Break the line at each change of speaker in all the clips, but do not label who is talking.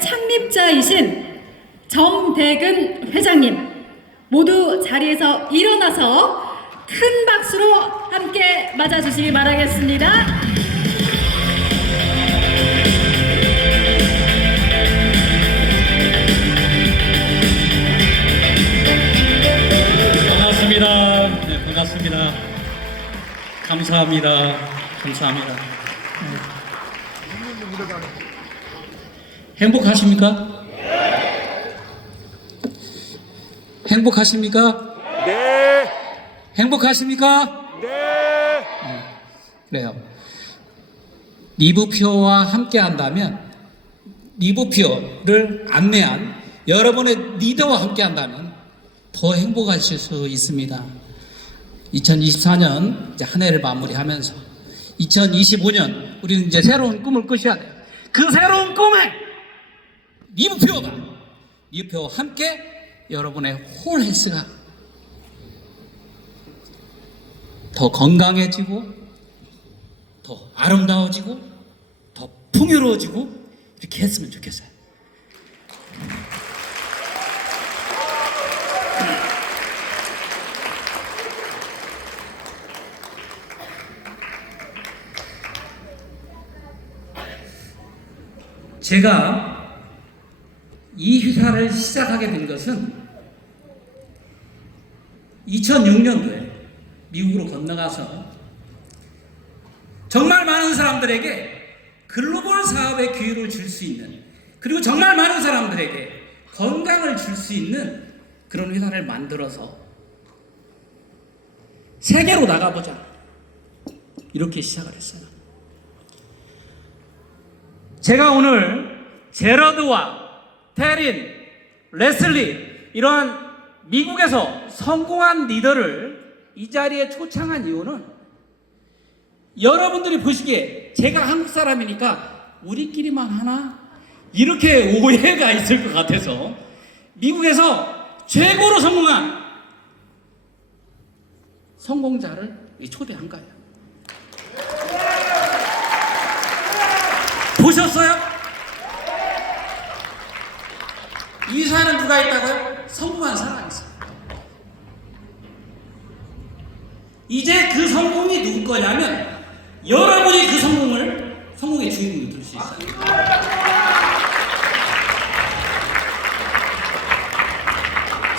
창립자이신 정대근 회장님 모두 자리에서 일어나서 큰 박수로 함께 맞아주시기 바라겠습니다.
반갑습니다. 네, 반갑습니다. 감사합니다. 감사합니다. 네. 행복하십니까? 행복하십니까?
네,
행복하십니까?
네.
그래요. 리브표와 함께 한다면 리브표를 안내한 여러분의 리더와 함께 한다면 더 행복하실 수 있습니다. 2024년 이제 한 해를 마무리하면서 2025년 우리는 이제 새로운 꿈을 꾸셔야 돼요. 그 새로운 꿈에 리브표가 리브표와 함께 여러분의 홀헬스가 더 건강해지고 더 아름다워지고 더 풍요로워지고 이렇게 했으면 좋겠어요. 제가 이 회사를 시작하게 된 것은 2006년도에 미국으로 건너가서 정말 많은 사람들에게 글로벌 사업의 기회를 줄 수 있는 그리고 정말 많은 사람들에게 건강을 줄 수 있는 그런 회사를 만들어서 세계로 나가보자 이렇게 시작을 했어요. 제가 오늘 제러드와 테린, 레슬리 이러한 미국에서 성공한 리더를 이 자리에 초청한 이유는 여러분들이 보시기에 제가 한국 사람이니까 우리끼리만 하나 이렇게 오해가 있을 것 같아서 미국에서 최고로 성공한 성공자를 초대한 거예요. 보셨어요? 이 사람 누가 있다고요? 성공한 사람이 있어요. 이제 그 성공이 누구 거냐면 여러분이 그 성공을 성공의 주인공이 될 수 있어요.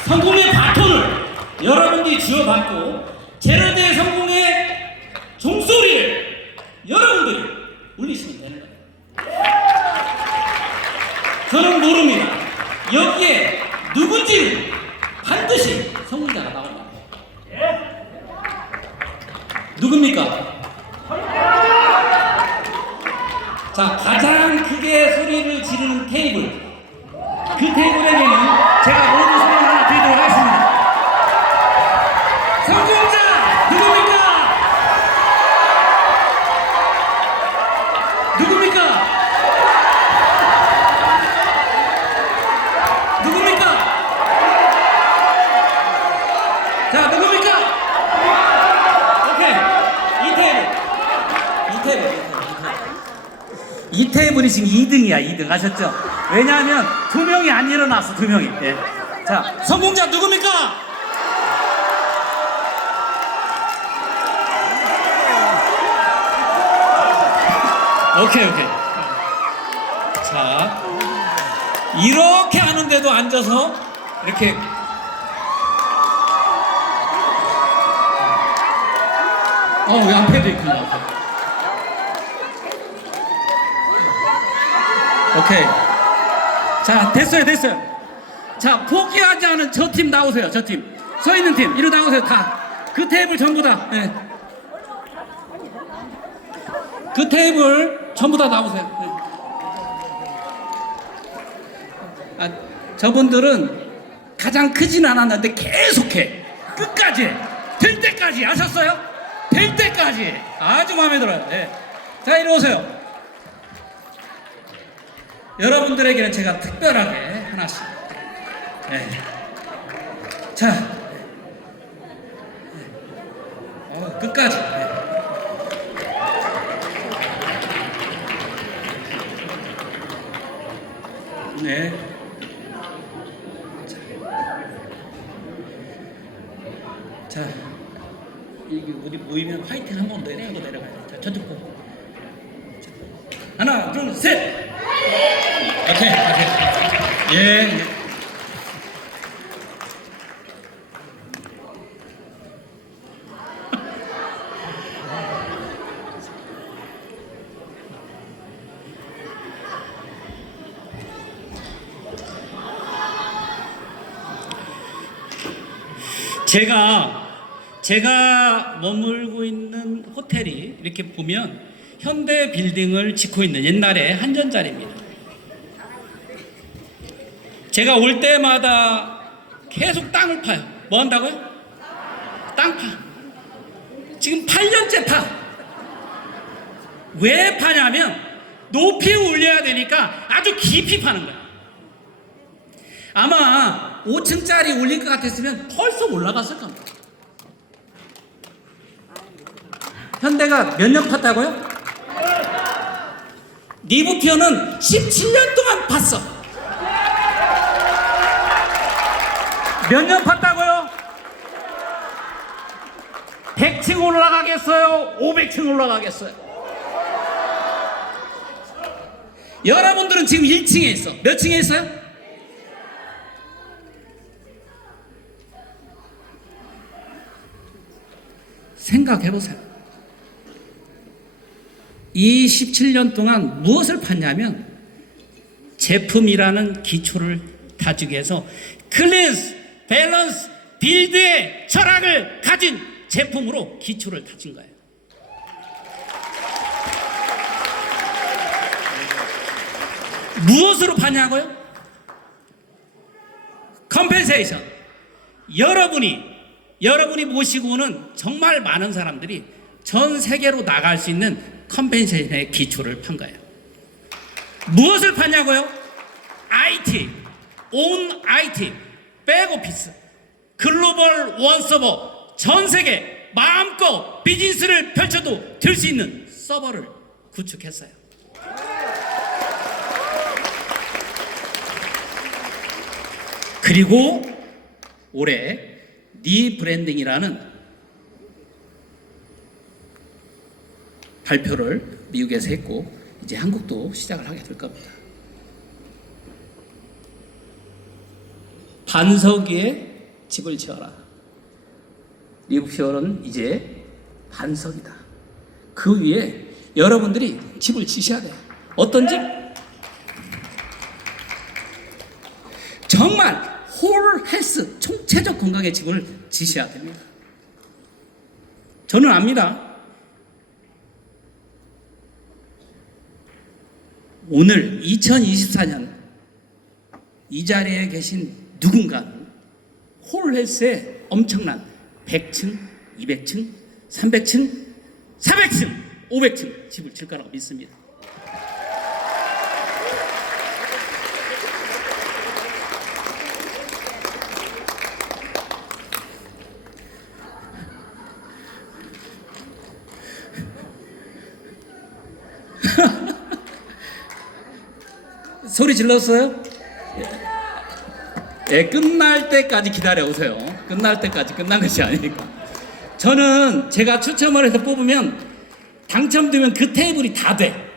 성공의 바톤을 여러분들이 쥐어받고 제로드의 성공의 종소리를 여러분들이 울리시면 되는 거예요. 저는 모릅니다. 여기에 누군지 반드시 성공자가 나옵니다. 누굽니까? 자, 가장 크게 소리를 지르는 테이블. 그 테이블에게는 제가 모든 소리 하나 드리도록 하겠습니다. 성공자! 누굽니까? 누굽니까? 누굽니까? 자, 누굽니까? 오케이. 이 테이블. 이 테이블. 이 테이블. 이 테이블이 지금 2등이야, 2등. 아셨죠? 왜냐하면 두 명이 안 일어났어, 두 명이. 예. 자, 성공자 누굽니까? 오케이, 오케이. 자, 이렇게 하는데도 앉아서 이렇게 어, 여기 앞에도 있군요. 앞에. 오케이. 자, 됐어요, 됐어요. 자, 포기하지 않은 저 팀 나오세요, 저 팀. 서 있는 팀, 이리 나오세요, 다. 그 테이블 전부 다. 예. 그 테이블 전부 다 나오세요. 예. 아, 저분들은 가장 크진 않았는데 계속해. 끝까지. 해. 될 때까지. 아셨어요? 될 때까지. 아주 마음에 들어요. 예. 자, 이리 오세요. 여러분들에게는 제가 특별하게 하나씩. 예. 자. 어, 끝까지. 예. 네. 자, 이게 우리 모이면 화이팅 한 번 내려가고 내려가야 돼. 자, 저쪽 거. 자, 하나, 둘, 셋. 오케이, 오케이. 예. 예. 제가 제가 머물고 있는 호텔이 이렇게 보면 현대 빌딩을 짓고 있는 옛날에 한전자리입니다. 제가 올 때마다 계속 땅을 파요. 뭐 한다고요? 땅 파. 지금 8년째 파. 왜 파냐면 높이 올려야 되니까 아주 깊이 파는 거야. 아마 5층짜리 올릴 것 같았으면 벌써 올라갔을 겁니다. 현대가 몇 년 팠다고요? 리부피어는 17년 동안 팠어. 몇 년 팠다고요? 100층 올라가겠어요? 500층 올라가겠어요? 여러분들은 지금 1층에 있어. 몇 층에 있어요? 생각해 보세요. 이 17년 동안 무엇을 팠냐면 제품이라는 기초를 다지기 위해서 클래스, 밸런스, 빌드의 철학을 가진 제품으로 기초를 다진 거예요. 무엇으로 파냐고요? 컴펜세이션. 여러분이 여러분이 모시고 오는 정말 많은 사람들이 전 세계로 나갈 수 있는 컴펜세이션의 기초를 판 거예요. 무엇을 파냐고요? IT, 온 IT, 백오피스, 글로벌 원서버, 전 세계 마음껏 비즈니스를 펼쳐도 될수 있는 서버를 구축했어요. 그리고 올해 리브랜딩이라는 발표를 미국에서 했고 이제 한국도 시작을 하게 될 겁니다. 반석 위에 집을 지어라. 리브피어는 이제 반석이다. 그 위에 여러분들이 집을 지셔야 돼요. 어떤 집? 정말 홀 헬스 총체적 건강의 집을 지셔야 됩니다. 저는 압니다. 오늘 2024년 이 자리에 계신 누군가는 홀 헬스에 엄청난 100층, 200층, 300층, 400층, 500층 집을 질 거라고 믿습니다. 소리 질렀어요? 예, 끝날 때까지 기다려 오세요. 끝날 때까지 끝난 것이 아니니까. 저는 제가 추첨을 해서 뽑으면 당첨되면 그 테이블이 다 돼.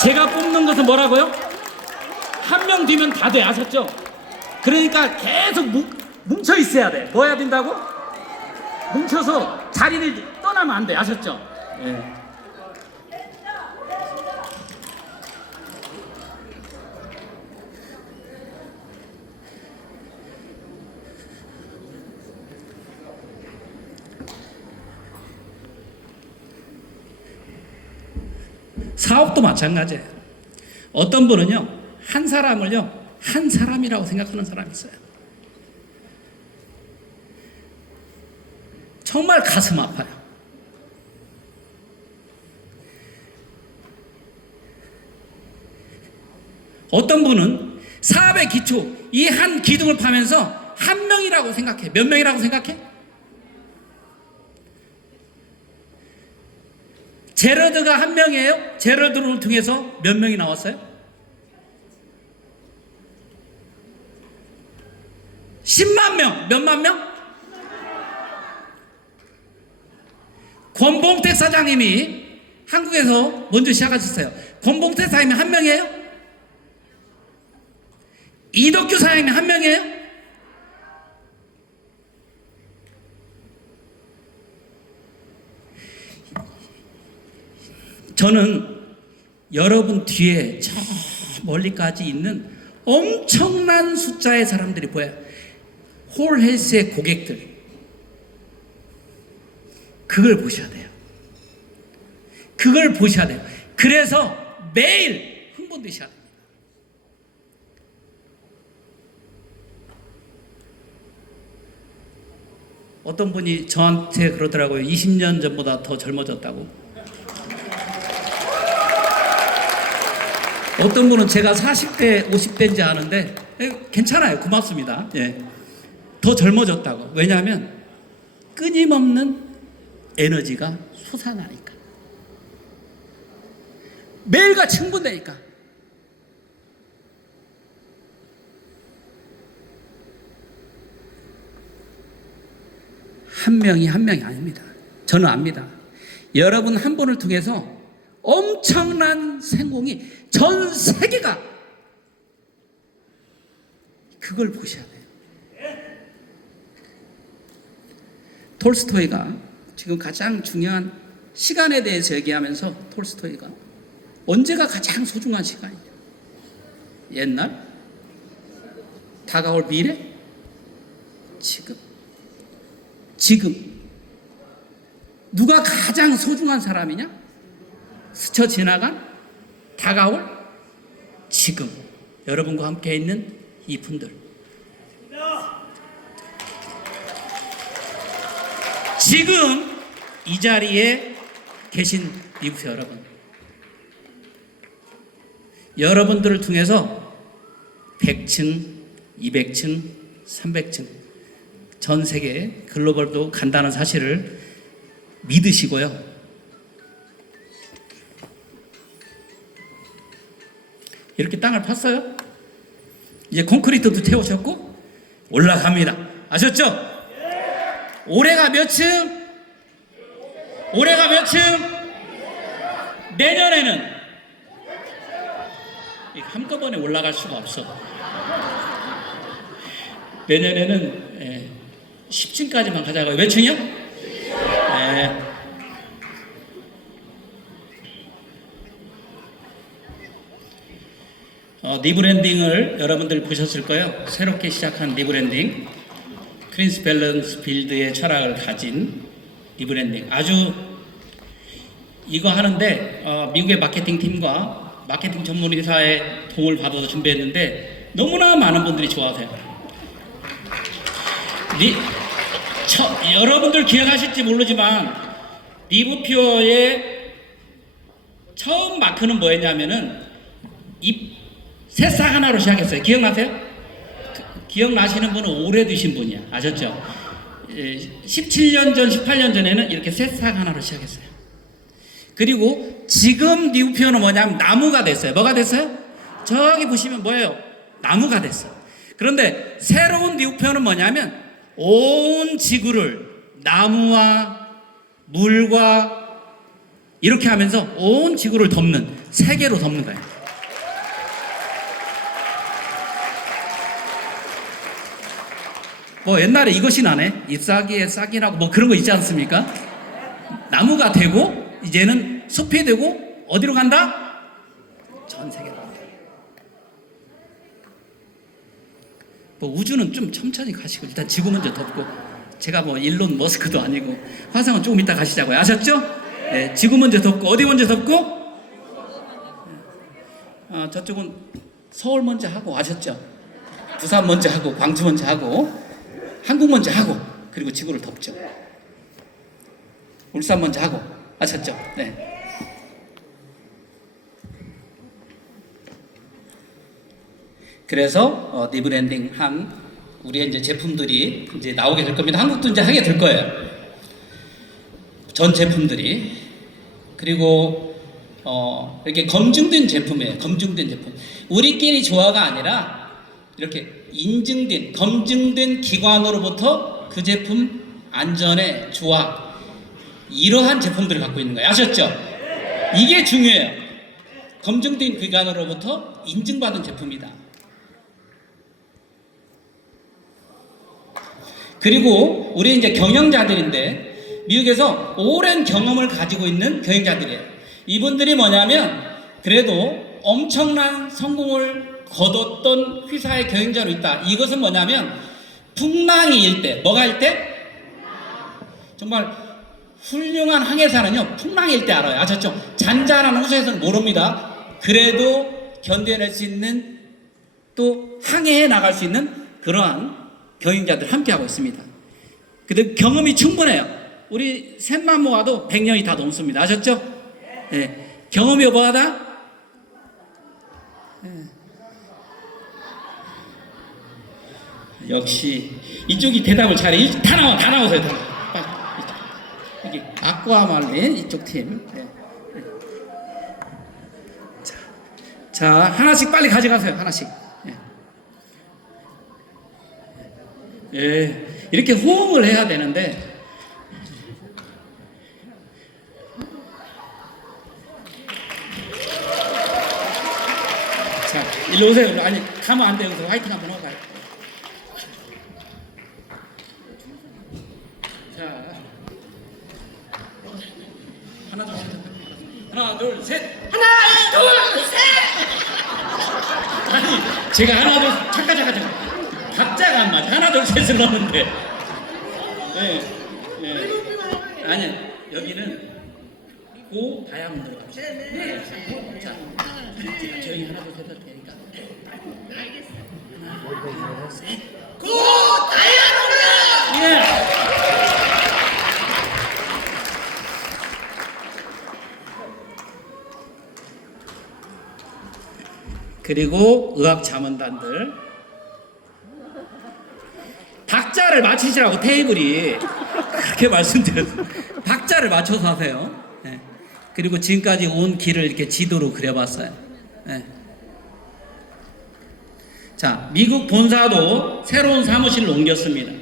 제가 뽑는 것은 뭐라고요? 한 명 뒤면 다 돼. 아셨죠? 그러니까 계속 뭉, 뭉쳐 있어야 돼. 뭐 해야 된다고? 뭉쳐서 자리를 떠나면 안 돼. 아셨죠? 예. 사업도 마찬가지예요. 어떤 분은요, 한 사람을요, 한 사람이라고 생각하는 사람이 있어요. 정말 가슴 아파요. 어떤 분은 사업의 기초, 이 한 기둥을 파면서 한 명이라고 생각해. 몇 명이라고 생각해? 제러드가 한 명이에요? 제러드를 통해서 몇 명이 나왔어요? 10만 명, 몇만 명? 권봉택 사장님이 한국에서 먼저 시작하셨어요. 권봉택 사장님이 한 명이에요? 이덕규 사장님이 한 명이에요? 저는 여러분 뒤에 저 멀리까지 있는 엄청난 숫자의 사람들이 보여요. 홀 헬스의 고객들. 그걸 보셔야 돼요. 그걸 보셔야 돼요. 그래서 매일 흥분되셔야 돼요. 어떤 분이 저한테 그러더라고요. 20년 전보다 더 젊어졌다고. 어떤 분은 제가 40대, 50대인지 아는데 에, 괜찮아요. 고맙습니다. 예. 더 젊어졌다고. 왜냐하면 끊임없는 에너지가 솟아나니까. 매일같이 흥분되니까. 한 명이 한 명이 아닙니다. 저는 압니다. 여러분 한 분을 통해서 엄청난 성공이 전 세계가 그걸 보셔야 돼요. 톨스토이가 지금 가장 중요한 시간에 대해서 얘기하면서 톨스토이가 언제가 가장 소중한 시간이냐? 옛날? 다가올 미래? 지금? 지금? 누가 가장 소중한 사람이냐? 스쳐 지나간 다가올 지금. 여러분과 함께 있는 이분들. 지금 이 자리에 계신 미국 여러분. 여러분들을 통해서 100층, 200층, 300층 전 세계 글로벌도 간다는 사실을 믿으시고요. 이렇게 땅을 팠어요. 이제 콘크리트도 태우셨고 올라갑니다. 아셨죠? 올해가 몇 층? 올해가 몇 층? 내년에는 한꺼번에 올라갈 수가 없어. 내년에는 예, 10층까지만 가자고요. 몇 층이요? 예. 어, 리브랜딩을 여러분들 보셨을 거예요. 새롭게 시작한 리브랜딩. 크린스 밸런스 빌드의 철학을 가진 리브랜딩. 아주 이거 하는데 어, 미국의 마케팅 팀과 마케팅 전문 회사의 도움을 받아서 준비했는데 너무나 많은 분들이 좋아하세요. 리, 처, 여러분들 기억하실지 모르지만 리브퓨어의 처음 마크는 뭐였냐면은 이 새싹 하나로 시작했어요. 기억나세요? 그, 기억나시는 분은 오래 드신 분이야. 아셨죠? 예, 17년 전, 18년 전에는 이렇게 새싹 하나로 시작했어요. 그리고 지금 리우피어는 뭐냐면 나무가 됐어요. 뭐가 됐어요? 저기 보시면 뭐예요? 나무가 됐어요. 그런데 새로운 리우피어는 뭐냐면 온 지구를 나무와 물과 이렇게 하면서 온 지구를 덮는 세계로 덮는 거예요. 뭐 옛날에 이것이 나네 잎사귀에 싹이라고 뭐 그런 거 있지 않습니까? 나무가 되고 이제는 숲이 되고 어디로 간다? 전 세계로 간다. 뭐 우주는 좀 천천히 가시고 일단 지구 먼저 덮고 제가 뭐 일론 머스크도 아니고 화성은 조금 이따 가시자고요. 아셨죠? 네, 지구 먼저 덮고 어디 먼저 덮고? 아, 저쪽은 서울 먼저 하고 아셨죠? 부산 먼저 하고 광주 먼저 하고 한국 먼저 하고 그리고 지구를 덮죠. 울산 먼저 하고 아셨죠? 네. 그래서 어, 리브랜딩 한 우리의 이제 제품들이 이제 나오게 될 겁니다. 한국도 이제 하게 될 거예요. 전 제품들이 그리고 어, 이렇게 검증된 제품이에요. 검증된 제품. 우리끼리 조화가 아니라 이렇게 인증된 검증된 기관으로부터 그 제품 안전에 조화 이러한 제품들을 갖고 있는 거예요. 아셨죠? 이게 중요해요. 검증된 기관으로부터 인증받은 제품이다. 그리고 우리 이제 경영자들인데 미국에서 오랜 경험을 가지고 있는 경영자들이에요. 이분들이 뭐냐면 그래도 엄청난 성공을 거뒀던 회사의 경영자로 있다. 이것은 뭐냐면 풍랑이 일 때, 뭐가 일 때? 정말 훌륭한 항해사는요, 풍랑이 일때 알아요. 아셨죠? 잔잔한 호수에서는 모릅니다. 그래도 견뎌낼 수 있는 또 항해해 나갈 수 있는 그러한 경영자들 함께 하고 있습니다. 근데 경험이 충분해요. 우리 셋만 모아도 100년이 다 넘습니다. 아셨죠? 예. 경험이 뭐하다? 예. 역시 이쪽이 대답을 잘해. 이- 다 나와, 다 나오세요. 다. 이게 아쿠아말린 이쪽 팀. 예. 예. 자, 자 하나씩 빨리 가져가세요. 하나씩. 예. 예, 이렇게 호응을 해야 되는데 자, 일로 오세요. 아니, 가면 안 돼요. 화이팅 한번 하고 가요. 자, 하나, 둘, 셋. 하나, 둘, 셋. 하나, 둘, 셋. 아니, 제가 하나, 둘, 잠깐, 잠깐, 잠깐. 박자가 안 맞아. 하나, 둘, 셋을 넣는데. 네, 네. 아니, 여기는 고 다이아몬드로 갑시다. 네. 자, 제가 저희 하나, 둘, 셋 할 테니까. 하나, 둘, 셋. 고 다이아몬드! 예. 그리고 의학 자문단들 박자를 맞추시라고 테이블이 그렇게 말씀드렸어요. 박자를 맞춰서 하세요. 예. 그리고 지금까지 온 길을 이렇게 지도로 그려봤어요. 예. 자, 미국 본사도 새로운 사무실을 옮겼습니다.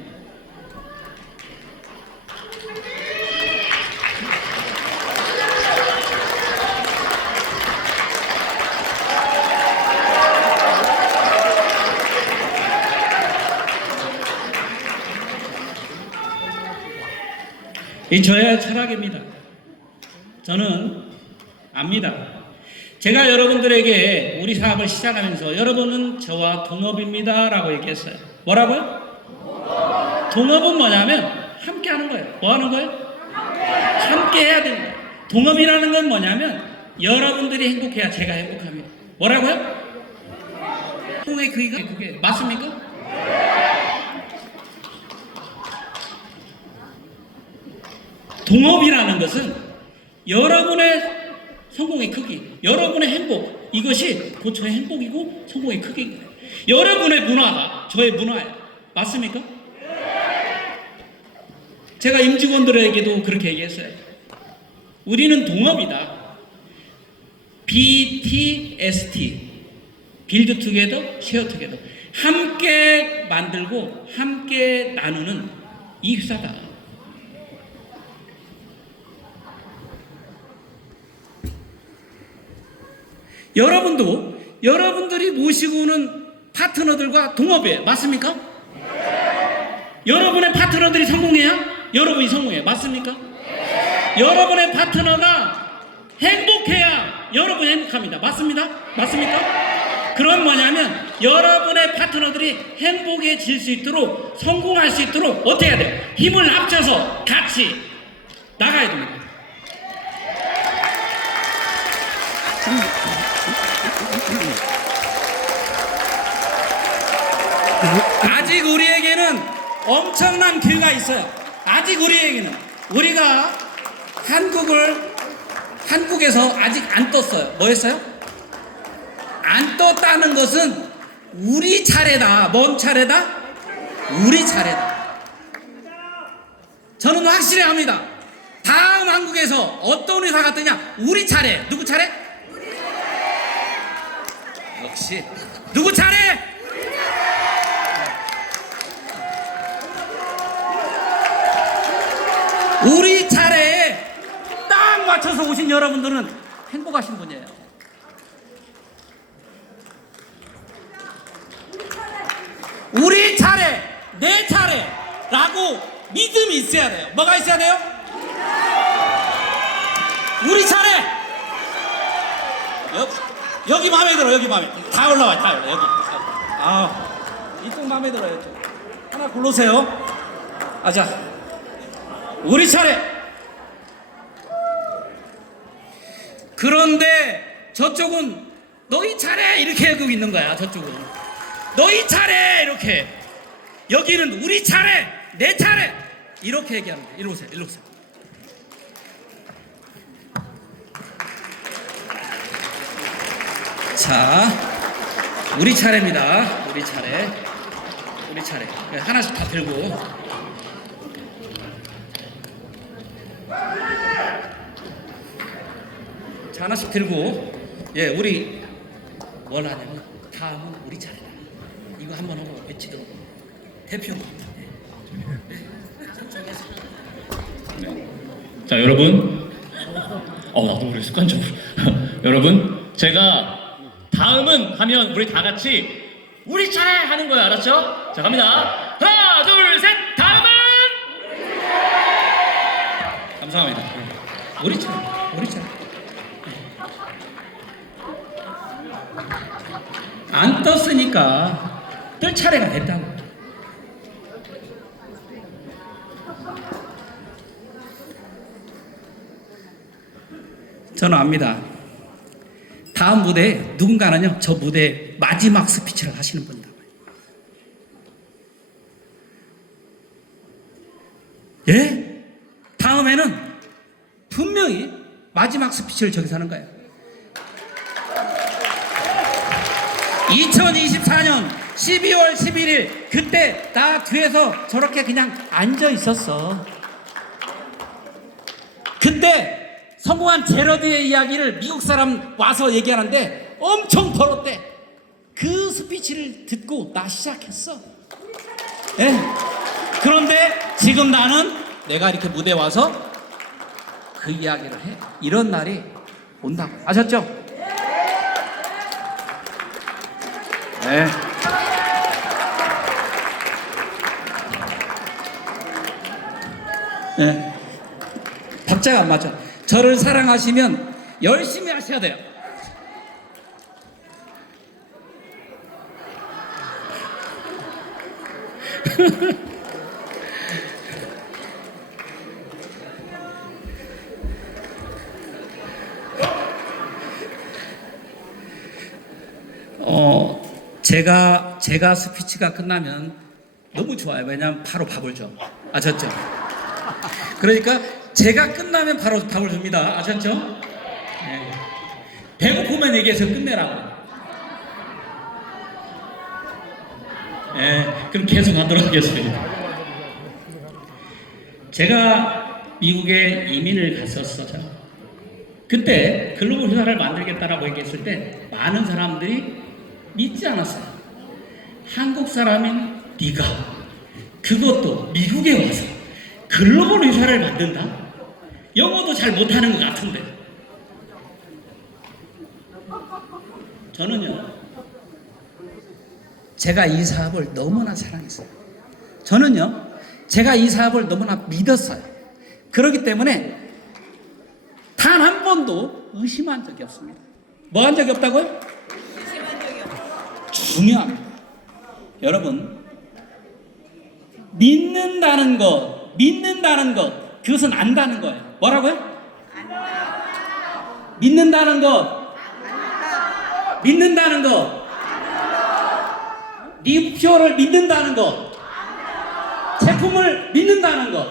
이 저의 철학입니다. 저는 압니다. 제가 여러분들에게 우리 사업을 시작하면서 여러분은 저와 동업입니다 라고 얘기했어요. 뭐라고요? 동업은 뭐냐면 함께 하는 거예요. 뭐 하는 거예요? 함께 해야 되는 거예요. 동업이라는 건 뭐냐면 여러분들이 행복해야 제가 행복합니다. 뭐라고요? 왜 그게 그게 맞습니까? 동업이라는 것은 여러분의 성공의 크기, 여러분의 행복, 이것이 고초의 행복이고 성공의 크기인 거예요. 여러분의 문화가 저의 문화예요. 맞습니까? 제가 임직원들에게도 그렇게 얘기했어요. 우리는 동업이다. BTST. 빌드 투게더, 쉐어 투게더. 함께 만들고 함께 나누는 이 회사다. 여러분도 여러분들이 모시고 오는 파트너들과 동업이에요. 맞습니까? 여러분의 파트너들이 성공해야 여러분이 성공해요. 맞습니까? 여러분의 파트너가 행복해야 여러분이 행복합니다. 맞습니다? 맞습니까? 그럼 뭐냐면 여러분의 파트너들이 행복해질 수 있도록 성공할 수 있도록 어떻게 해야 돼요? 힘을 합쳐서 같이 나가야 됩니다. 아직 우리에게는 엄청난 기회가 있어요. 아직 우리에게는 우리가 한국을 한국에서 아직 안 떴어요. 뭐 했어요? 안 떴다는 것은 우리 차례다. 뭔 차례다? 우리 차례다. 저는 확실히 합니다. 다음 한국에서 어떤 의사가 뜨냐? 우리 차례. 누구 차례? 역시 누구 차례? 우리 차례에 딱 맞춰서 오신 여러분들은 행복하신 분이에요. 우리 차례, 내 차례라고 믿음이 있어야 돼요. 뭐가 있어야 돼요? 우리 차례. 여기, 여기 마음에 들어. 여기 마음에. 다 올라와. 다 올라. 여기. 아, 이쪽 마음에 들어요. 이쪽. 하나 고르세요. 아자, 우리 차례. 그런데 저쪽은 너희 차례 이렇게 하고 있는 거야. 저쪽은 너희 차례 이렇게. 여기는 우리 차례, 내 차례 이렇게 거야. 이리 오세요. 이리 오세요. 자, 우리 차례입니다. 우리 차례. 우리 차례. 네, 하나씩 다 들고. 자, 하나씩 들고. 예, 우리 뭘 하냐면 다음은 우리 차례다. 이거 한번 하고 외치도록. 대표.
자 여러분 어 나도 그래 습관적으로 여러분 제가 다음은 하면 우리 다 같이 우리 차례 하는 거예요 알았죠? 자 갑니다 하나 둘 셋 다음은
감사합니다. 우리 차례. 우리 차례. 안 떴으니까 뜰 차례가 됐다고. 저는 압니다. 다음 무대에 누군가는요, 저 무대 마지막 스피치를 하시는 분이라고요. 예? 다음에는 분명히 마지막 스피치를 저기서 하는 거예요. 2024년 12월 11일 그때 나 뒤에서 저렇게 그냥 앉아 있었어. 그때 성공한 제러드의 이야기를 미국 사람 와서 얘기하는데 엄청 벌었대. 그 스피치를 듣고 나 시작했어. 예. 그런데 지금 나는 내가 이렇게 무대 와서 그 이야기를 해. 이런 날이 온다고. 아셨죠? 네. 네. 박자가 안 맞아. 저를 사랑하시면 열심히 하셔야 돼요. 제가 제가 스피치가 끝나면 너무 좋아요. 왜냐하면 바로 밥을 줘. 아셨죠? 그러니까 제가 끝나면 바로 밥을 줍니다. 아셨죠? 네. 배고프면 얘기해서 끝내라고. 예, 그럼 계속 하도록 하겠습니다. 제가 미국에 이민을 갔었어요. 그때 글로벌 회사를 만들겠다라고 얘기했을 때 많은 사람들이 믿지 않았어요. 한국 사람인 네가 그것도 미국에 와서 글로벌 회사를 만든다? 영어도 잘 못하는 것 같은데. 저는요, 제가 이 사업을 너무나 사랑했어요. 저는요, 제가 이 사업을 너무나 믿었어요. 그렇기 때문에 단 한 번도 의심한 적이 없습니다. 뭐 한 적이 없다고요? 중요합니다. 여러분, 믿는다는 것, 믿는다는 것, 그것은 안다는 거예요. 뭐라고요? 믿는다는 것, 믿는다는 것, 네 목표를 믿는다는 것, 제품을 믿는다는 것,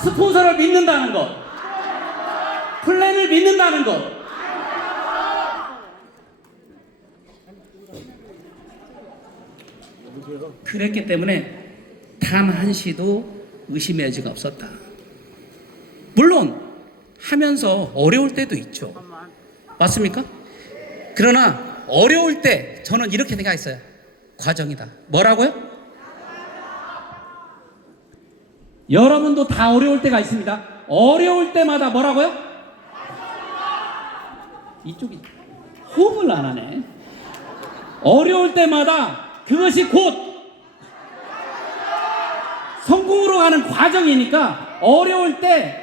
스폰서를 믿는다는 것, 플랜을 믿는다는 것. 그랬기 때문에 단 한시도 의심의 여지가 없었다. 물론 하면서 어려울 때도 있죠. 맞습니까? 그러나 어려울 때 저는 이렇게 생각했어요. 과정이다. 뭐라고요? 여러분도 다 어려울 때가 있습니다. 어려울 때마다 뭐라고요? 이쪽이 호응을 안 하네. 어려울 때마다 그것이 곧 성공으로 가는 과정이니까 어려울 때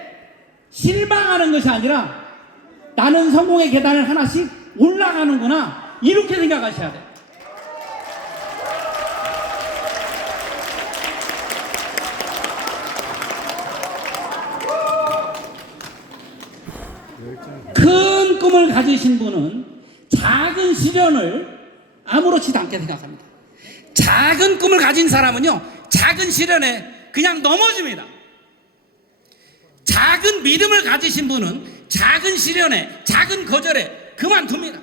실망하는 것이 아니라 나는 성공의 계단을 하나씩 올라가는구나 이렇게 생각하셔야 돼요. 큰 꿈을 가지신 분은 작은 시련을 아무렇지도 않게 생각합니다. 작은 꿈을 가진 사람은요, 작은 시련에 그냥 넘어집니다. 작은 믿음을 가지신 분은 작은 시련에, 작은 거절에 그만둡니다.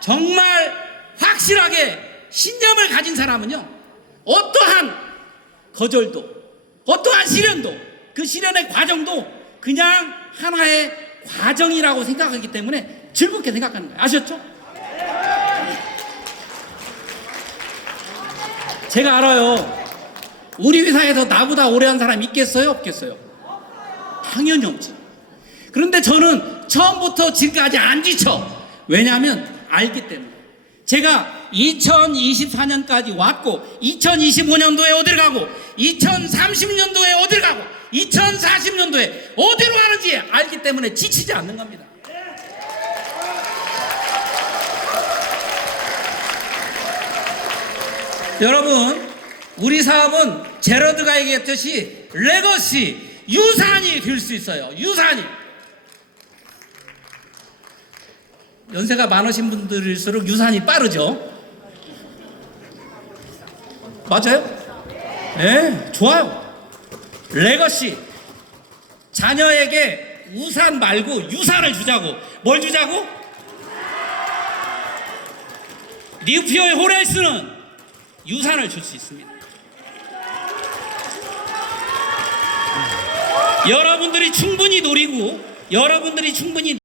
정말 확실하게 신념을 가진 사람은요, 어떠한 거절도, 어떠한 시련도, 그 시련의 과정도 그냥 하나의 과정이라고 생각하기 때문에 즐겁게 생각하는 거예요. 아셨죠? 제가 알아요. 우리 회사에서 나보다 오래 한 사람 있겠어요? 없겠어요? 당연히 없지. 그런데 저는 처음부터 지금까지 안 지쳐. 왜냐하면 알기 때문에. 제가 2024년까지 왔고, 2025년도에 어딜 가고, 2030년도에 어딜 가고, 2040년도에 어디로 가는지 알기 때문에 지치지 않는 겁니다. 여러분, 우리 사업은 제러드가 얘기했듯이 레거시, 유산이 될 수 있어요. 유산이. 연세가 많으신 분들일수록 유산이 빠르죠. 맞아요? 네, 좋아요. 레거시. 자녀에게 우산 말고 유산을 주자고. 뭘 주자고? 뉴피어의 호레이스는 유산을 줄 수 있습니다. 여러분들이 충분히 노리고 여러분들이 충분히